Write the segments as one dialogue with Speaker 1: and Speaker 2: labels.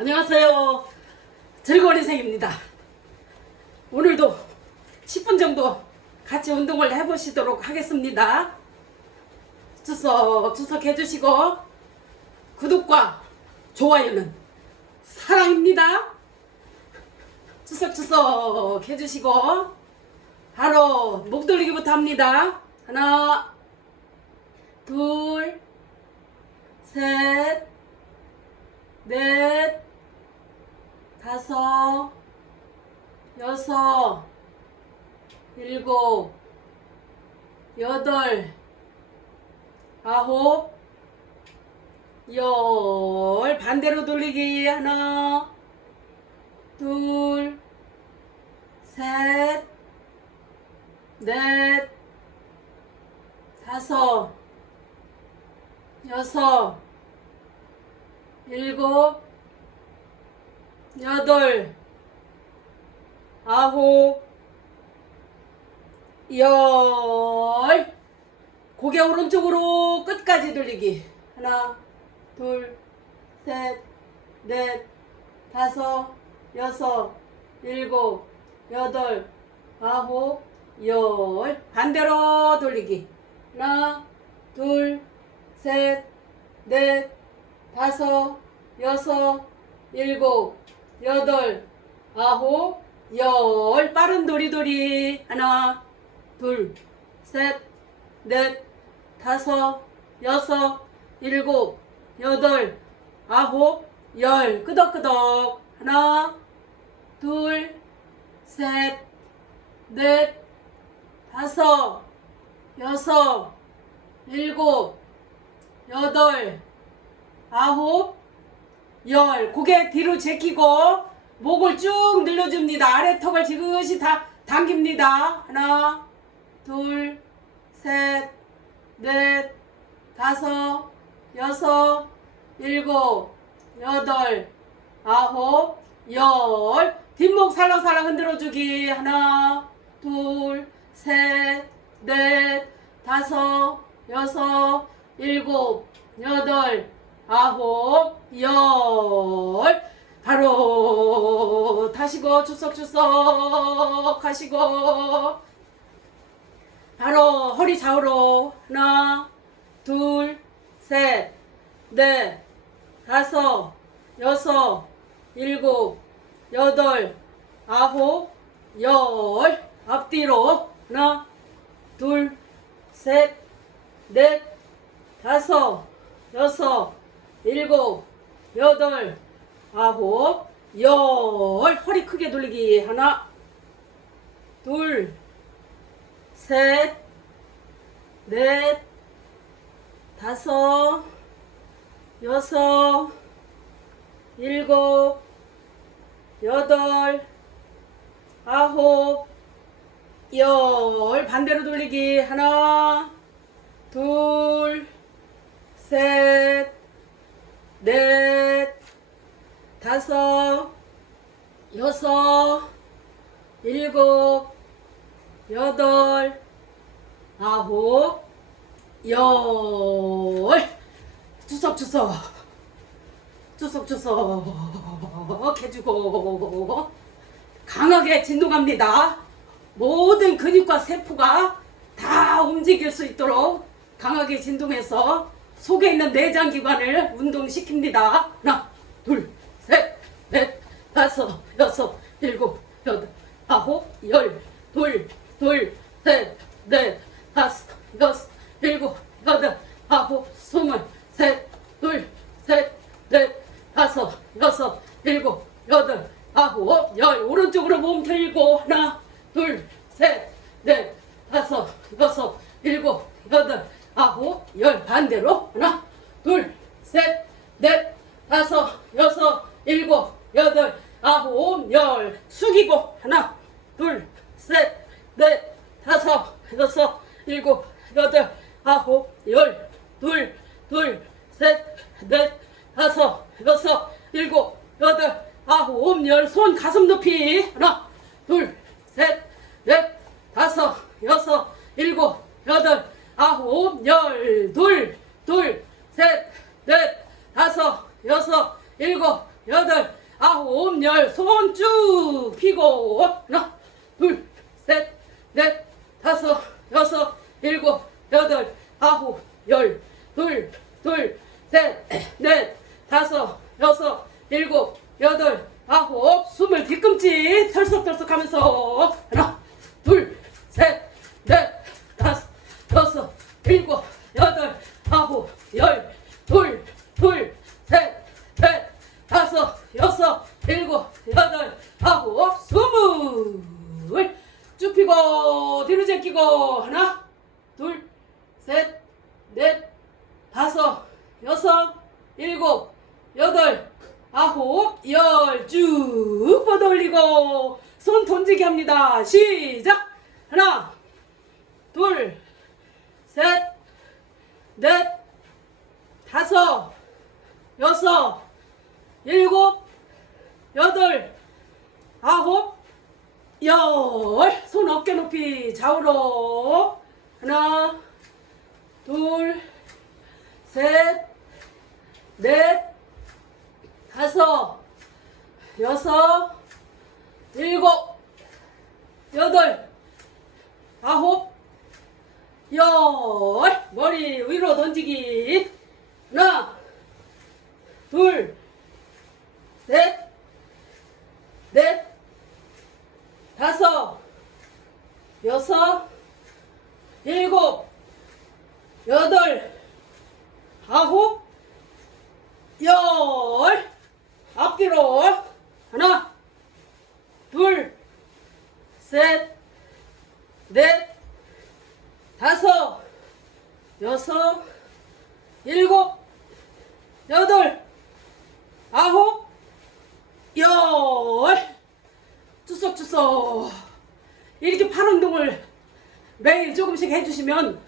Speaker 1: 안녕하세요. 즐거운 인생입니다. 오늘도 10분 정도 같이 운동을 해보시도록 하겠습니다. 추석 해주시고 구독과 좋아요는 사랑입니다. 추석 추석 해주시고 바로 목 돌리기부터 합니다. 하나 둘 셋, 넷, 다섯, 여섯, 일곱, 여덟, 아홉, 열. 반대로 돌리기. 하나, 둘, 셋, 넷, 다섯, 여섯, 일곱, 여덟, 아홉, 열. 고개 오른쪽으로 끝까지 돌리기. 하나, 둘, 셋, 넷, 다섯, 여섯, 일곱, 여덟, 아홉, 열. 반대로 돌리기. 하나, 둘, 셋, 넷, 다섯, 여섯, 일곱, 여덟, 아홉, 열. 빠른 도리도리. 하나, 둘, 셋, 넷, 다섯, 여섯, 일곱, 여덟, 아홉, 열. 끄덕끄덕. 하나, 둘, 셋, 넷, 다섯, 여섯, 일곱, 여덟, 아홉, 열. 고개 뒤로 제끼고 목을 쭉 늘려줍니다. 아래 턱을 지그시 다 당깁니다. 하나, 둘, 셋, 넷, 다섯, 여섯, 일곱, 여덟, 아홉, 열. 뒷목 살랑살랑 흔들어주기. 하나, 둘, 셋, 넷, 다섯, 여섯, 일곱, 여덟, 아홉, 열. 바로 다시고 추석추석 하시고 바로 허리 좌우로 하나, 둘, 셋, 넷, 다섯, 여섯, 일곱, 여덟, 아홉, 열. 앞뒤로 하나, 둘, 셋, 넷, 다섯, 여섯, 일곱, 여덟, 아홉, 열. 허리 크게 돌리기. 하나, 둘, 셋, 넷, 다섯, 여섯, 일곱, 여덟, 아홉, 열. 반대로 돌리기. 하나, 둘, 셋, 넷, 다섯, 여섯, 일곱, 여덟, 아홉, 열. 추석추석. 추석추석 해주고 강하게 진동합니다. 모든 근육과 세포가 다 움직일 수 있도록 강하게 진동해서 속에 있는 내장 기관을 운동시킵니다. 하나, 둘, 셋, 넷, 다섯, 여섯, 일곱, 여덟, 아홉, 열, 둘, 둘, 셋, 넷, 다섯, 여섯, 일곱, 여덟, 아홉, 스물, 셋, 둘, 셋, 넷, 다섯, 여섯, 일곱, 여덟, 아홉, 열. 오른쪽으로 몸 들고 하나, 둘, 셋, 넷, 다섯, 여섯, 일곱, 여덟, 아홉, 열. 반대로 하나, 둘, 셋, 넷, 다섯, 여섯, 일곱, 여덟, 아홉, 열. 숙이고 하나, 둘, 셋, 넷, 다섯, 여섯, 일곱, 여덟, 아홉, 열. 둘, 둘, 셋, 넷, 다섯, 여섯, 일곱, 여덟, 아홉, 열. 손 가슴 높이. 하나, 둘, 셋, 넷, 다섯, 여섯, 일곱, 여덟, 아홉, 열. 둘, 둘, 셋, 넷, 다섯, 여섯, 일곱, 여덟, 아홉, 열, 손 쭉 피고. 하나, 둘, 셋, 넷, 다섯, 여섯, 일곱, 여덟, 아홉, 열, 둘, 둘, 셋, 넷, 다섯, 여섯, 일곱, 여덟, 아홉, 스물 뒤꿈치 털썩털썩 하면서 하나, 둘, 셋, 넷, 다섯, 여섯, 일곱, 여덟, 아홉, 열, 둘, 둘, 셋, 넷, 다섯, 여섯, 일곱, 여덟, 아홉, 스물. 쭉 펴고 뒤로 제끼고 하나, 둘, 셋, 넷, 다섯, 여섯, 일곱, 여덟, 아홉, 열, 쭉 뻗어 올리고 손 던지기 합니다. 시작! 하나, 둘, 셋, 넷, 다섯, 여섯, 일곱, 여덟, 아홉, 열. 손 어깨 높이 좌우로. 하나, 둘, 셋, 넷, 다섯, 여섯, 일곱, 여덟, 아홉, 열. 머리 위로 던지기. 하나, 둘, 셋, 넷, 다섯, 여섯, 일곱, 여덟, 아홉, 열. 앞뒤로. 하나, 둘, 셋, 넷, 다섯, 여섯, 일곱, 여덟, 아홉, 열. 주석주석. 이렇게 팔 운동을 매일 조금씩 해주시면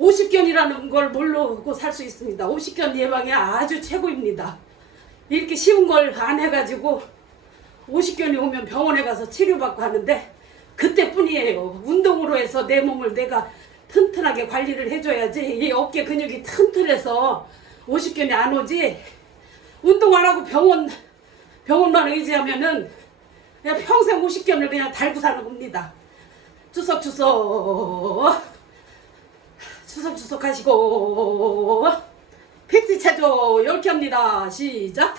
Speaker 1: 50견이라는 걸 모르고 살 수 있습니다. 50견 예방에 아주 최고입니다. 이렇게 쉬운 걸 안 해가지고 50견이 오면 병원에 가서 치료받고 하는데 그때뿐이에요. 운동으로 해서 내 몸을 내가 튼튼하게 관리를 해줘야지 이 어깨 근육이 튼튼해서 50견이 안 오지 운동 안 하고 병원 병원만 의지하면은 그냥 평생 50견을 그냥 달고 사는 겁니다. 주석주석 주석주석 하시고 팩트 체조 10개 합니다. 시작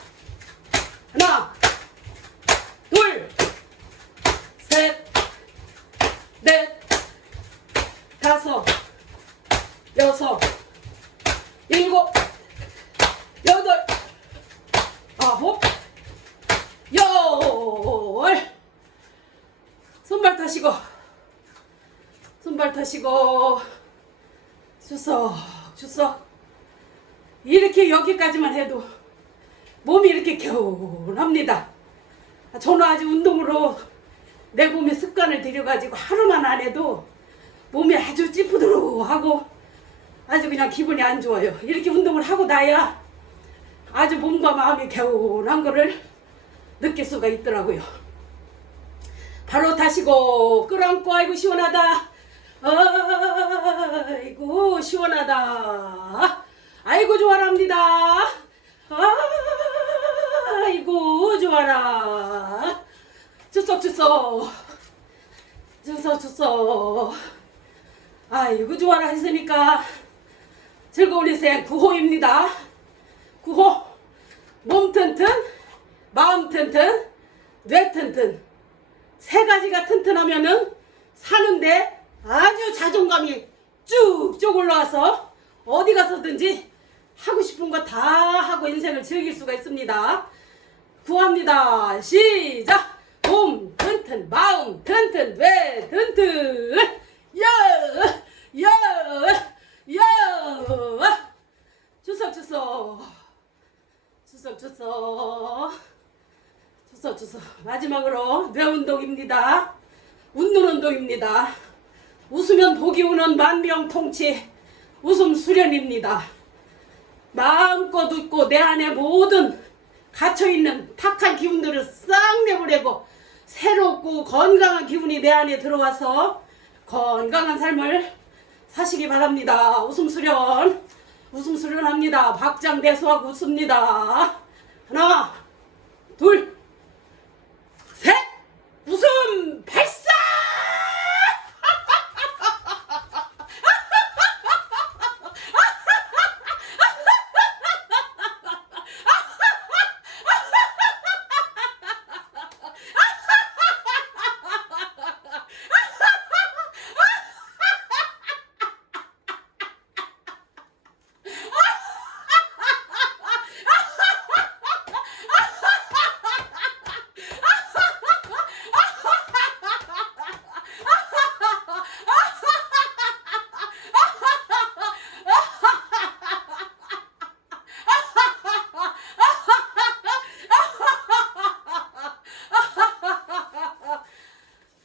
Speaker 1: 하나 둘 셋, 넷, 다섯, 여섯, 일곱, 여덟, 아홉, 열. 손발 타시고, 손발 타시고, 주석, 주석. 이렇게 여기까지만 해도 몸이 이렇게 개운합니다. 저는 아직 운동으로 내 몸에 습관을 들여가지고 하루만 안 해도 몸이 아주 찌푸드러하고 아주 그냥 기분이 안 좋아요. 이렇게 운동을 하고 나야 아주 몸과 마음이 개운한 거를 느낄 수가 있더라고요. 바로 타시고 끌어안고 아이고 시원하다. 아이고 시원하다. 아이고 좋아랍니다. 아 이고 좋아라. 주석 주석 주석 주석 아이고 좋아라 했으니까 즐거운 인생 9호입니다. 9호 몸 튼튼 마음 튼튼 뇌 튼튼 세 가지가 튼튼하면은 사는데 아주 자존감이 쭉쭉 올라와서 어디 가서든지 하고 싶은 거 다 하고 인생을 즐길 수가 있습니다. 구합니다. 시작! 몸 튼튼, 마음 튼튼, 뇌 튼튼, 여, 여, 여. 주석, 주석. 주석, 주석. 주석, 주석. 마지막으로 뇌 운동입니다. 웃는 운동입니다. 웃으면 복이 오는 만병통치 웃음 수련입니다. 마음껏 웃고 내 안에 모든 갇혀있는 탁한 기운들을 싹 내보내고 새롭고 건강한 기운이 내 안에 들어와서 건강한 삶을 사시기 바랍니다. 웃음 수련, 웃음 수련합니다. 박장대소하고 웃습니다. 하나, 둘, 셋, 웃음 발사!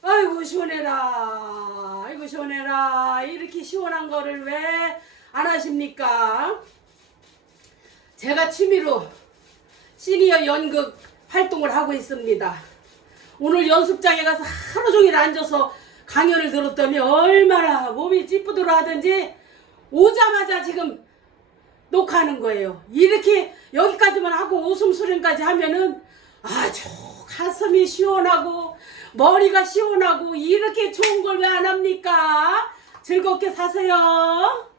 Speaker 1: 아이고 시원해라. 아이고 시원해라. 이렇게 시원한 거를 왜 안 하십니까? 제가 취미로 시니어 연극 활동을 하고 있습니다. 오늘 연습장에 가서 하루 종일 앉아서 강연을 들었더니 얼마나 몸이 찌뿌드러 하든지 오자마자 지금 녹화하는 거예요. 이렇게 여기까지만 하고 웃음 수련까지 하면은 아주 가슴이 시원하고 머리가 시원하고 이렇게 좋은 걸 왜 안 합니까? 즐겁게 사세요.